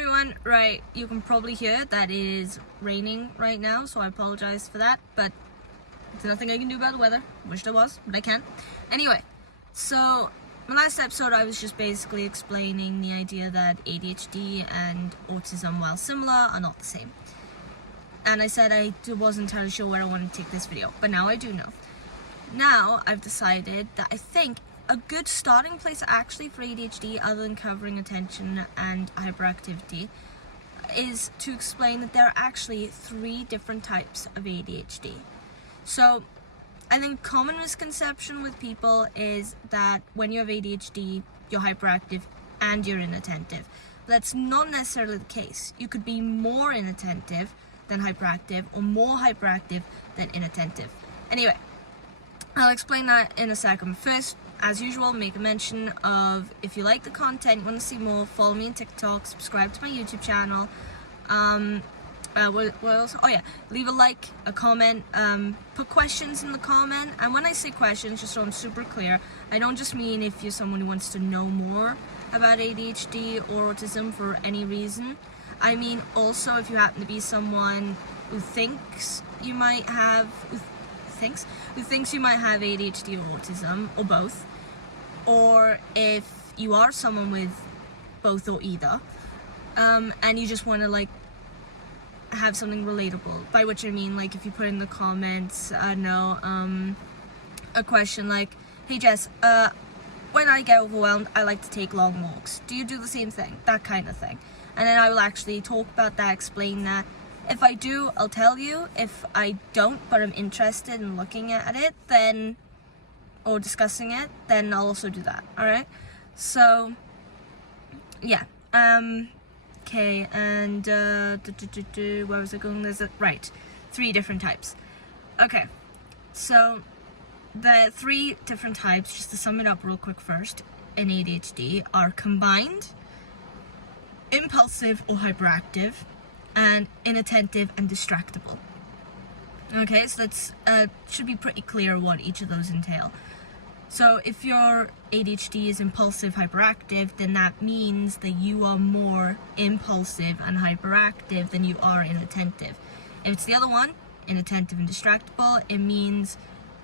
everyone. Right, you can probably hear that it is raining right now, so I apologize for that, but there's nothing I can do about the weather. Wish there was, but I can't. Anyway, so my last episode I was just basically explaining the idea that ADHD and autism, while similar, are not the same. And I said I wasn't entirely sure where I wanted to take this video, but now I do know. Now I've decided that I think a good starting place actually for ADHD, other than covering attention and hyperactivity, is to explain that there are actually 3 different types of ADHD. So I think common misconception with people is that when you have ADHD, you're hyperactive and you're inattentive. That's not necessarily the case. You could be more inattentive than hyperactive or more hyperactive than inattentive. Anyway, I'll explain that in a second. First, as usual, make a mention of, if you like the content, you want to see more, follow me on TikTok, subscribe to my YouTube channel. What else? Oh yeah, leave a like, a comment, put questions in the comment. And when I say questions, just so I'm super clear, I don't just mean if you're someone who wants to know more about ADHD or autism for any reason. I mean also if you happen to be someone who thinks you might have ADHD or autism, or both, or if you are someone with both or either, and you just want to have something relatable, by which I mean if you put in the comments, I don't know, a question like, hey Jess, when I get overwhelmed, I like to take long walks. Do you do the same thing? That kind of thing. And then I will actually talk about that, explain that. If I do, I'll tell you. If I don't, but I'm interested in looking at it, then, or discussing it, then I'll also do that, alright? So, yeah. Okay, and, where was I going? Right, 3 different types. Okay, so, the 3 different types, just to sum it up real quick first, in ADHD, are combined, impulsive or hyperactive, and inattentive and distractible. Okay, so that's should be pretty clear what each of those entail. So if your ADHD is impulsive hyperactive, then that means that you are more impulsive and hyperactive than you are inattentive. If it's the other one, inattentive and distractible, it means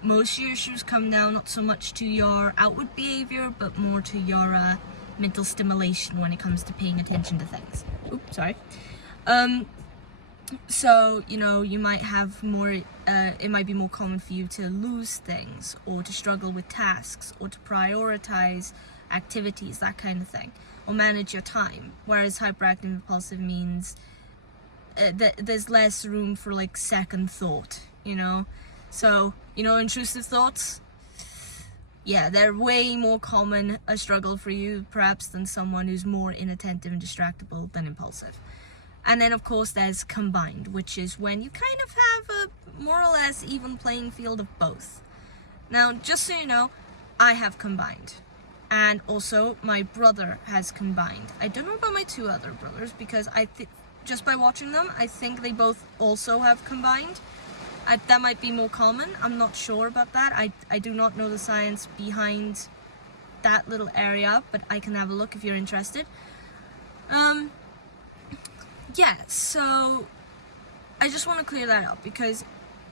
most of your issues come down not so much to your outward behavior, but more to your mental stimulation when it comes to paying attention to things. Oops, sorry. So, you might have more, it might be more common for you to lose things, or to struggle with tasks, or to prioritize activities, that kind of thing, or manage your time. Whereas hyperactive and impulsive means there's less room for second thought, So, intrusive thoughts, yeah, they're way more common a struggle for you, perhaps, than someone who's more inattentive and distractible than impulsive. And then, of course, there's combined, which is when you kind of have a more or less even playing field of both. Now, just so you know, I have combined. And also, my brother has combined. I don't know about my 2 other brothers, because just by watching them, I think they both also have combined. That might be more common. I'm not sure about that. I do not know the science behind that little area, but I can have a look if you're interested. Yeah, so I just want to clear that up because,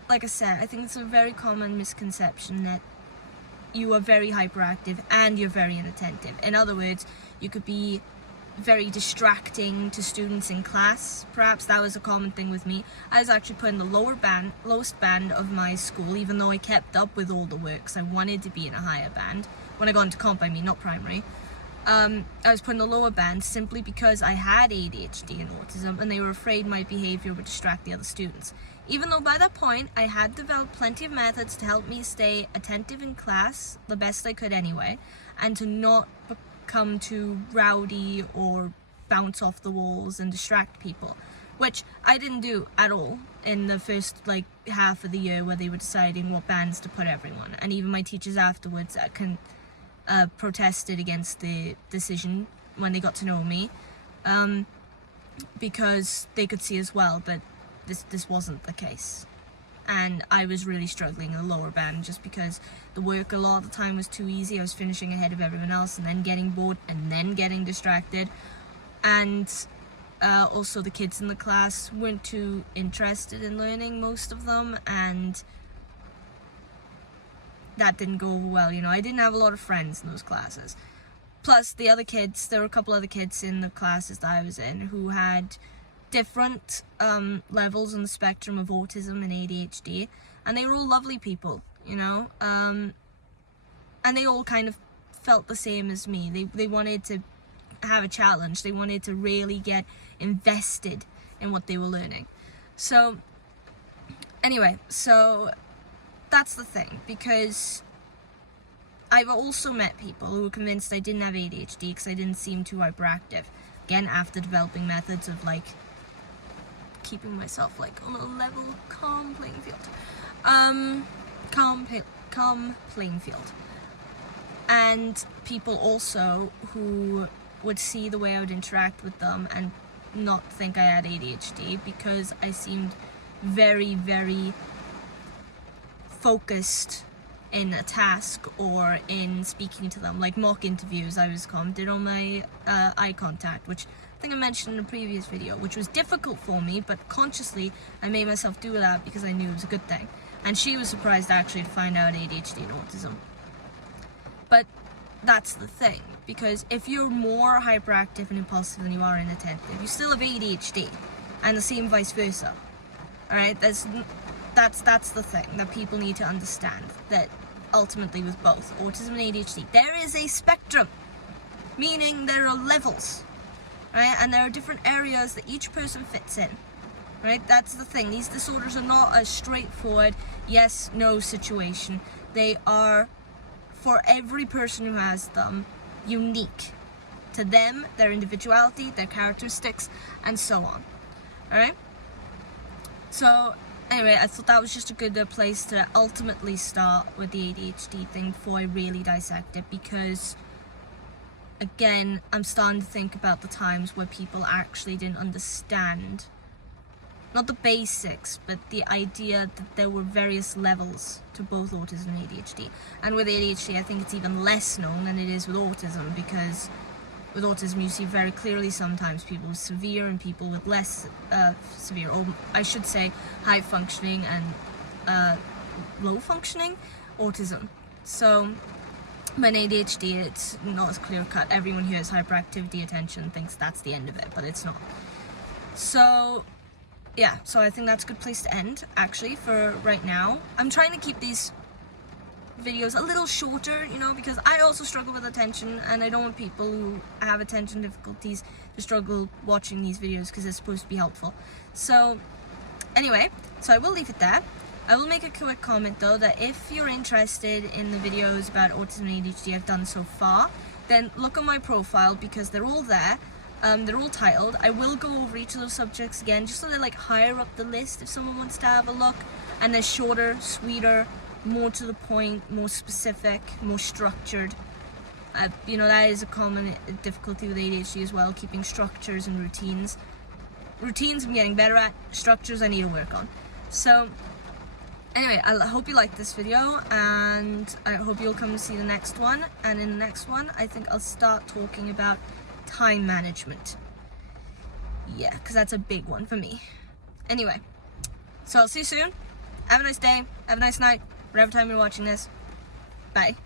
like I said, I think it's a very common misconception that you are very hyperactive and you're very inattentive. In other words, you could be very distracting to students in class. Perhaps that was a common thing with me. I was actually put in the lowest band of my school, even though I kept up with all the works. I wanted to be in a higher band. When I got into comp, I mean, not primary. I was put in the lower band simply because I had ADHD and autism, and they were afraid my behavior would distract the other students. Even though by that point, I had developed plenty of methods to help me stay attentive in class, the best I could anyway, and to not become too rowdy or bounce off the walls and distract people, which I didn't do at all in the first half of the year where they were deciding what bands to put everyone. And even my teachers afterwards protested against the decision when they got to know me, because they could see as well that this wasn't the case. And I was really struggling in the lower band just because the work a lot of the time was too easy. I was finishing ahead of everyone else and then getting bored and then getting distracted. And Also, the kids in the class weren't too interested in learning, most of them, and that didn't go over well. You know, I didn't have a lot of friends in those classes. Plus, the other kids, there were a couple other kids in the classes that I was in who had different levels on the spectrum of autism and ADHD, and they were all lovely people, you know, and they all kind of felt the same as me. They wanted to have a challenge. They wanted to really get invested in what they were learning. So anyway, so that's the thing, because I've also met people who were convinced I didn't have ADHD because I didn't seem too hyperactive. Again, after developing methods of like keeping myself like on a level, calm playing field. Calm playing field. And people also who would see the way I would interact with them and not think I had ADHD because I seemed very, very focused in a task or in speaking to them, like mock interviews. I was commented on my eye contact, which I think I mentioned in a previous video, which was difficult for me, but consciously I made myself do that because I knew it was a good thing. And she was surprised actually to find out ADHD and autism. But that's the thing, because if you're more hyperactive and impulsive than you are inattentive, you still have ADHD, and the same vice versa. Alright, that's the thing that people need to understand, that ultimately with both autism and ADHD, there is a spectrum, meaning there are levels, right? And there are different areas that each person fits in, right? That's the thing. These disorders are not a straightforward yes-no situation. They are, for every person who has them, unique to them, their individuality, their characteristics, and so on. Alright? So, anyway, I thought that was just a good place to ultimately start with the ADHD thing before I really dissect it, because, again, I'm starting to think about the times where people actually didn't understand, not the basics, but the idea that there were various levels to both autism and ADHD. And with ADHD, I think it's even less known than it is with autism, because with autism you see very clearly sometimes people with severe and people with less severe, or I should say high functioning and low functioning autism. So when ADHD, it's not as clear cut. Everyone who has hyperactivity attention thinks that's the end of it, but it's not. So yeah, so I think that's a good place to end, actually, for right now. I'm trying to keep these videos a little shorter, you know, because I also struggle with attention, and I don't want people who have attention difficulties to struggle watching these videos, because it's supposed to be helpful. So, anyway, so I will leave it there. I will make a quick comment, though, that if you're interested in the videos about autism and ADHD I've done so far, then look on my profile, because they're all there. They're all titled. I will go over each of those subjects again, just so they're like higher up the list if someone wants to have a look. And they're shorter, sweeter, more to the point, more specific, more structured. You know, that is a common difficulty with ADHD as well, keeping structures and routines. Routines I'm getting better at, structures I need to work on. So, anyway, I hope you liked this video, and I hope you'll come to see the next one. And in the next one, I think I'll start talking about time management. Yeah, because that's a big one for me. Anyway, so I'll see you soon. Have a nice day, have a nice night, whatever time you're watching this. Bye.